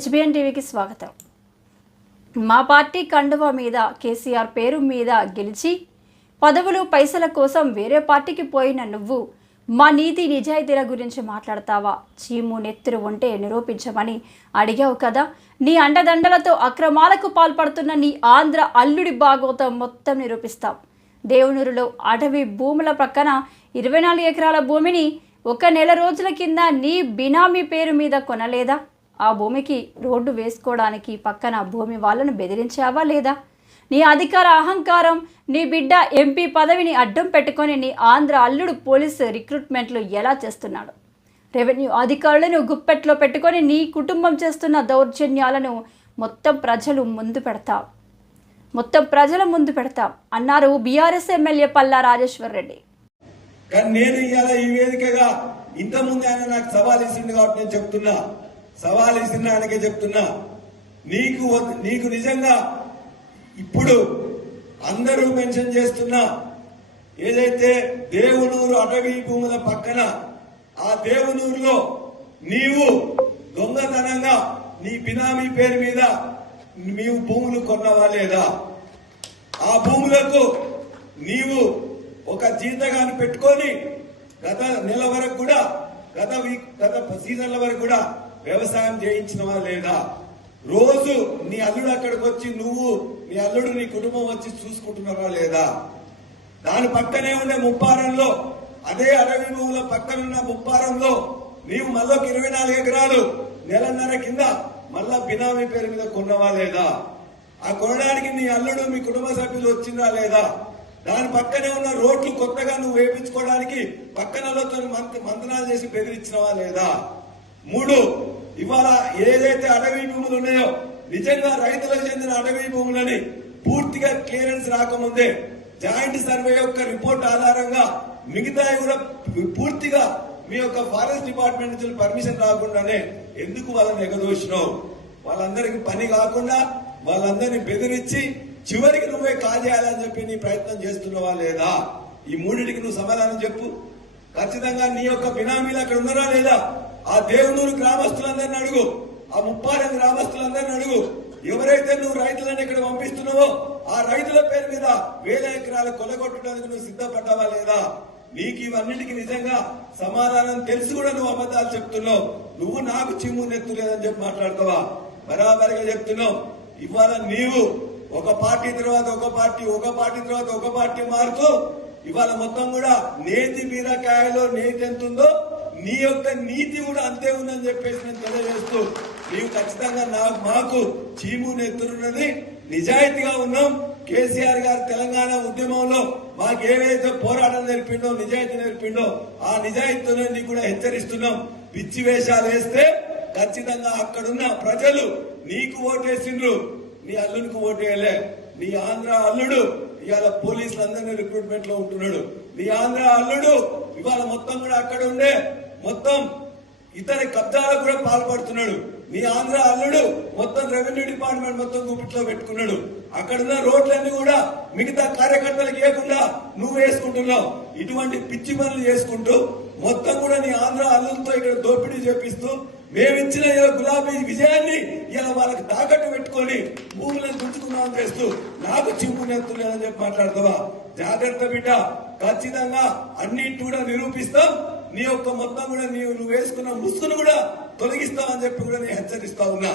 HBN టీవీకి స్వాగతం. మా పార్టీ కండువ మీద కేసీఆర్ పేరు మీద గెలిచి పదవులు పైసల కోసం వేరే పార్టీకి పోయిన నువ్వు మా నీతి నిజాయితీల గురించి మాట్లాడతావా? చీము నెత్తురు ఉంటే నిరూపించమని అడిగావు కదా. నీ అండదండలతో అక్రమాలకు పాల్పడుతున్న నీ ఆంధ్ర అల్లుడి భాగోతం మొత్తం నిరూపిస్తాం. దేవునూరులో అటవీ భూముల ప్రక్కన ఇరవై నాలుగు ఎకరాల భూమిని ఒక నెల రోజుల కింద నీ బినామీ పేరు మీద కొనలేదా? ఆ భూమికి రోడ్డు వేసుకోవడానికి పక్కన భూమి వాళ్ళను బెదిరించావా లేదా? నీ అధికార అహంకారం నీ బిడ్డ ఎంపీ పదవిని అడ్డం పెట్టుకొని నీ ఆంధ్ర అల్లుడు పోలీసు రిక్రూట్మెంట్లు ఎలా చేస్తున్నాడు? రెవెన్యూ అధికారులను గుప్పెట్లో పెట్టుకొని నీ కుటుంబం చేస్తున్న దౌర్జన్యాలను మొత్తం ప్రజలు ముందు పెడతా. మొత్తం ప్రజల ముందు పెడతాం అన్నారు బీఆర్ఎస్ ఎమ్మెల్యే పల్లా రాజేశ్వర్ రెడ్డి. నేను ఇవాళ ఈ వేదికగా ఇంత ముందు ఆయన నాకు సవాల్ ఇచ్చింది కాబట్టి నేను చెప్తున్నా. సవాల్ ఇచ్చిన ఆయనకే చెప్తున్నా. నీకు నీకు నిజంగా ఇప్పుడు అందరూ మెన్షన్ చేస్తున్న ఏదైతే దేవునూరు అటవీ భూముల పక్కన ఆ దేవునూరులో నీవు దొంగతనంగా నీ బినామీ పేరు మీద నీవు భూములు కొన్నవా లేదా? ఆ భూములకు నీవు ఒక జీతగాన్ని పెట్టుకొని గత నెల వరకు కూడా గత వీక్ గత సీజన్ల వరకు కూడా వ్యవసాయం చేయించినవా లేదా? రోజు నీ అల్లుడు అక్కడికి వచ్చి నువ్వు నీ అల్లుడు నీ కుటుంబం వచ్చి చూసుకుంటున్నావా లేదా? దాని పక్కనే ఉండే ముప్పారంలో అదే అడవి నువ్వుల పక్కనున్న ముప్పారంలో నీవు మళ్ళొక ఇరవై నాలుగు ఎకరాలు నెలన్నర కింద మళ్ళా బినామీ పేరు మీద కొన్నవా లేదా? ఆ కొనడానికి నీ అల్లుడు మీ కుటుంబ సభ్యులు వచ్చిందా లేదా? దాని పక్కనే ఉన్న రోడ్లు కొత్తగా నువ్వు వేయించుకోవడానికి పక్కనలతో మంతనాలు చేసి బెదిరించినవా లేదా? మూడు ఇవాళ ఏదైతే అటవీ భూములు ఉన్నాయో నిజంగా రైతులకు చెందిన అటవీ భూములని పూర్తిగా క్లియరెన్స్ రాకముందే జాయింట్ సర్వే యొక్క రిపోర్ట్ ఆధారంగా మిగతా కూడా పూర్తిగా మీ యొక్క ఫారెస్ట్ డిపార్ట్మెంట్ నుంచి పర్మిషన్ రాకుండానే ఎందుకు వాళ్ళని ఎగదోసినావు? వాళ్ళందరికీ పని కాకుండా వాళ్ళందరినీ బెదిరించి చివరికి నువ్వే కాజేయాలని చెప్పి నీ ప్రయత్నం చేస్తున్నావా లేదా? ఈ మూడింటికి నువ్వు సమాధానం చెప్పు. ఖచ్చితంగా నీ యొక్క బినామీలు అక్కడ ఉన్నారా లేదా? ఆ దేవునూరు గ్రామస్తులందరిని అడుగు. ఆ ముప్పారం గ్రామస్తులందరిని అడుగు. ఎవరైతే నువ్వు రైతులను ఇక్కడ పంపిస్తున్నావో ఆ రైతుల పేరు మీద వేల ఎకరాలు కొలగొట్టడానికి నువ్వు సిద్ధపడ్డావా లేదా? నీకు ఇవన్నిటికీ నిజంగా సమాధానం తెలిసి కూడా నువ్వు అబద్ధాలు చెప్తున్నావు. నువ్వు నాకు చిమ్ము నెత్తు లేదని చెప్పి మాట్లాడతావా? బరాబరిగా చెప్తున్నావు. ఇవాళ నీవు ఒక పార్టీ తర్వాత ఒక పార్టీ ఒక పార్టీ తర్వాత ఒక పార్టీ మారుతూ ఇవాళ మొత్తం కూడా నేతి బీరకాయలో నేతి ఎంత ఉందో నీ యొక్క నీతి కూడా అంతే ఉందని చెప్పేసి నేను తెలియజేస్తూ నీవు ఖచ్చితంగా నాకు మాకు చీము నెత్తురున్నది నిజాయితీగా ఉన్నాం. కేసీఆర్ గారు తెలంగాణ ఉద్యమంలో మాకు ఏవైతే పోరాటం నేర్పిండో నిజాయితీ నేర్పిండో ఆ నిజాయితీతో నీకు కూడా హెచ్చరిస్తున్నాం. పిచ్చి వేషాలు వేస్తే ఖచ్చితంగా అక్కడున్న ప్రజలు నీకు ఓటేసిండ్రు. నీ అల్లునికి ఓటేయలే. నీ ఆంధ్ర అల్లుడు ఇవాళ పోలీసులు అందరినీ రిక్రూట్మెంట్లో ఉంటున్నాడు. నీ ఆంధ్ర అల్లుడు ఇవాళ మొత్తం కూడా అక్కడ ఉండే మొత్తం ఇతని కబ్జాలకు కూడా పాల్పడుతున్నాడు. మీ ఆంధ్ర అల్లుడు మొత్తం రెవెన్యూ డిపార్ట్మెంట్ మొత్తం గుప్పిట్లో పెట్టుకున్నాడు. అక్కడున్న రోడ్లన్నీ కూడా మిగతా కార్యకర్తలకు ఇవ్వకుండా నువ్వు వేసుకుంటున్నావు. ఇటువంటి పిచ్చి పనులు చేసుకుంటూ మొత్తం కూడా నీ ఆంధ్ర అల్లులతో ఇక్కడ దోపిడీ చేపిస్తూ మేమిచ్చిన గులాబీ విజయాన్ని ఇలా వాళ్ళకి తాకట్టు పెట్టుకొని భూములను గుంజుకున్నామని చేస్తూ నాకు చింపు నెత్తులేదని చెప్పి మాట్లాడతావా? జాగ్రత్త బిడ్డ. ఖచ్చితంగా అన్నిటి కూడా నిరూపిస్తాం. నీ యొక్క మొత్తం కూడా నీవు నువ్వు వేసుకున్న ముసుగును కూడా తొలగిస్తామని చెప్పి కూడా నేను హెచ్చరిస్తా ఉన్నా.